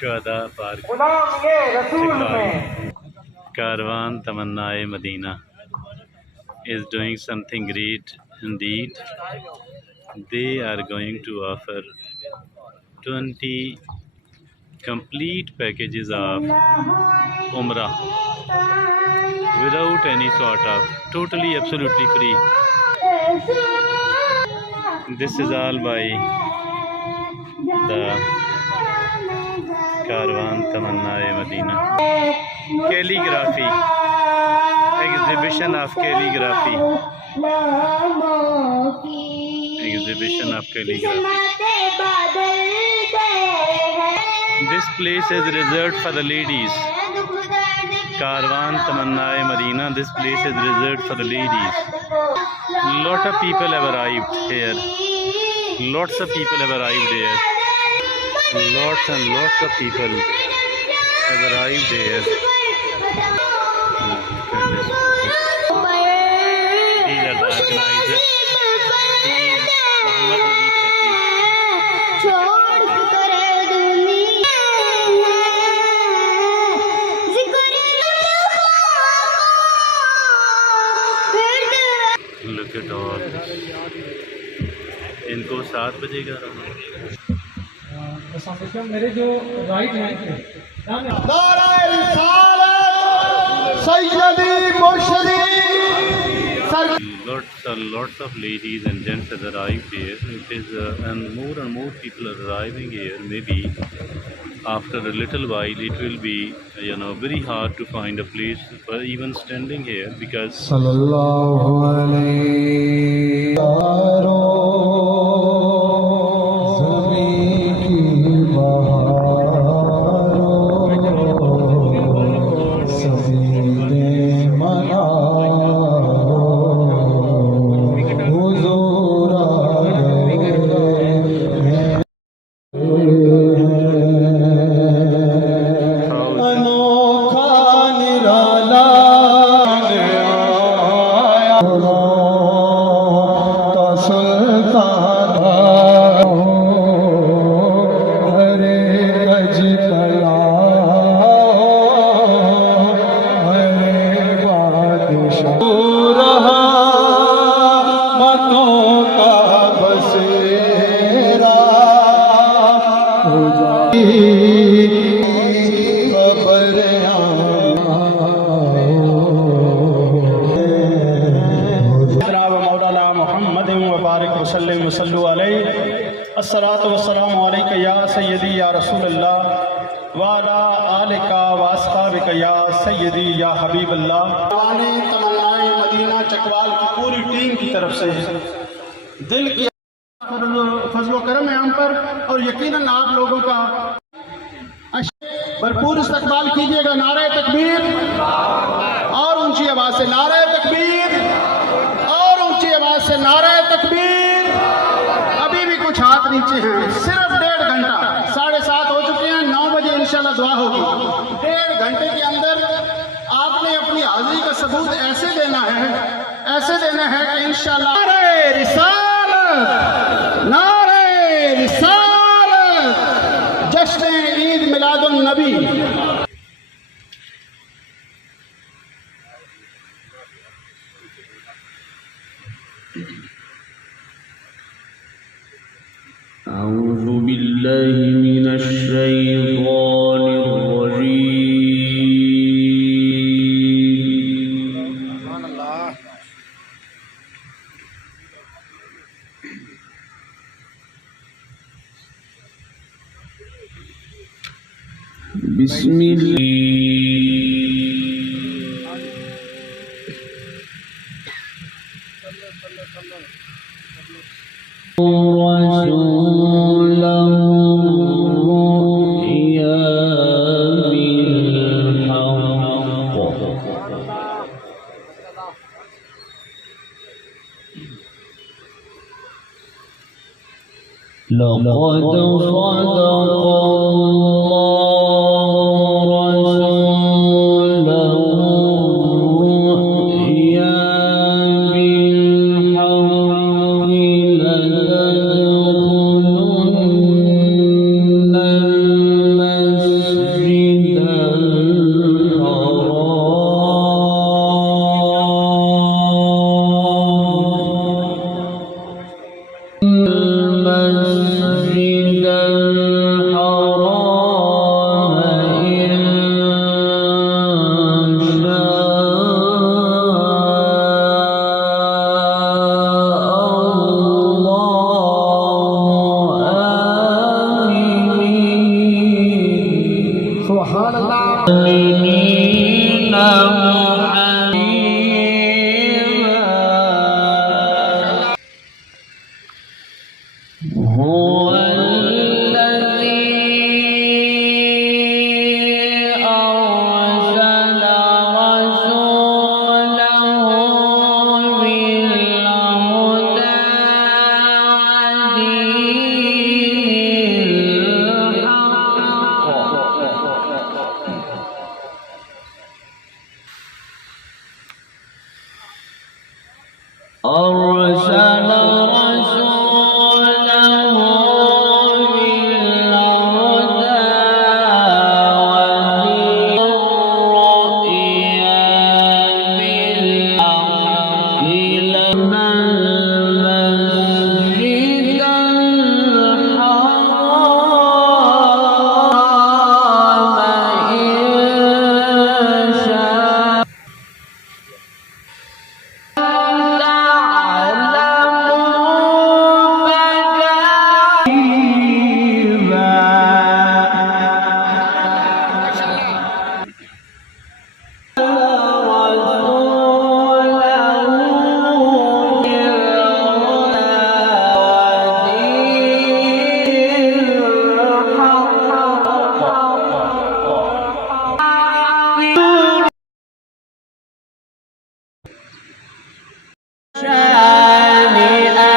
شہداء park Karwan تمنائے Medina is doing something great indeed. They are going to offer 20 complete packages of Umrah without any sort of, totally absolutely free. This is all by the Karwan Tamannae Madina. Calligraphy, exhibition of calligraphy. Exhibition of calligraphy. This place is reserved for the ladies. Karwan Tamannae Madina, this place is reserved for the ladies. Lot of people have arrived here. Lots of people have arrived here. Lots and lots of people have arrived here. These are the organizers. He is Muhammad Naveed Haqi. Look at all this. इनको 7 बजे का میرے جو right ہیں lots of ladies and gents have arrived here. It is and more people are arriving here. Maybe after a little while it will be very hard to find a place for even standing here because sallallahu alayhi الصلاۃ والسلام علیک یا سیدی یا رسول اللہ وعلی آلک و اصحابک یا سیدی یا حبیب اللہ. تمنائے مدینہ چکوال کی پوری ٹیم کی طرف سے دل کی فضل و کرم ہے ہم پر اور یقیناً آپ لوگوں کا بھرپور استقبال کیجیے گا. نعرہ تکبیر اور اونچی آواز سے نعرہ تکبیر اور اونچی آواز سے نعرہ تکبیر. ہاتھ نیچے ہیں. صرف 1.5 گھنٹہ 7:30 ہو چکے ہیں. 9 بجے انشاءاللہ دعا ہوگی. 1.5 گھنٹے کے اندر آپ نے اپنی حاضری کا ثبوت ایسے دینا ہے کہ انشاءاللہ نعرہ رسالت نعرہ رسالت جشن عید میلاد النبی. أعوذ بالله من الشيطان الرجيم. بسم الله لقد صدق الله هو الذي أرسل رسوله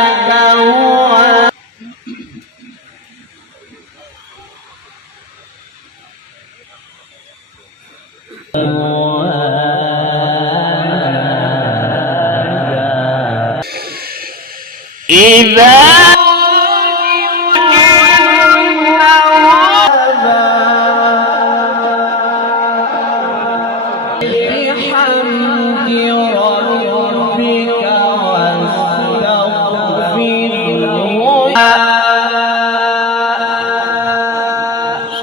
بالهدى ودين الحق أرسل إذا بحمد ربك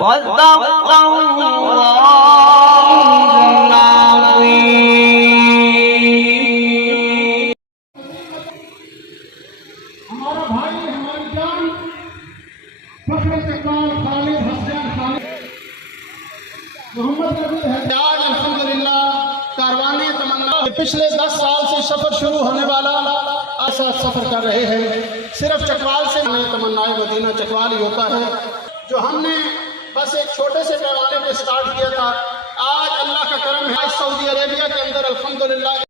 واستغفره صدق ہمارا بھائی ہماری جان فخر استقبال خالد حسین خالد محمد ربی ہے آج الحمدللہ کاروان تمنا پچھلے 10 سال سے سفر شروع ہونے والا ایسا سفر کر رہے ہیں صرف چکوال سے تمنا مدینہ چکوال ہی ہوتا ہے جو ہم نے بس ایک چھوٹے سے پیمانے پہ سٹارٹ کیا تھا آج اللہ کا کرم ہے سعودی عربیہ کے اندر الحمدللہ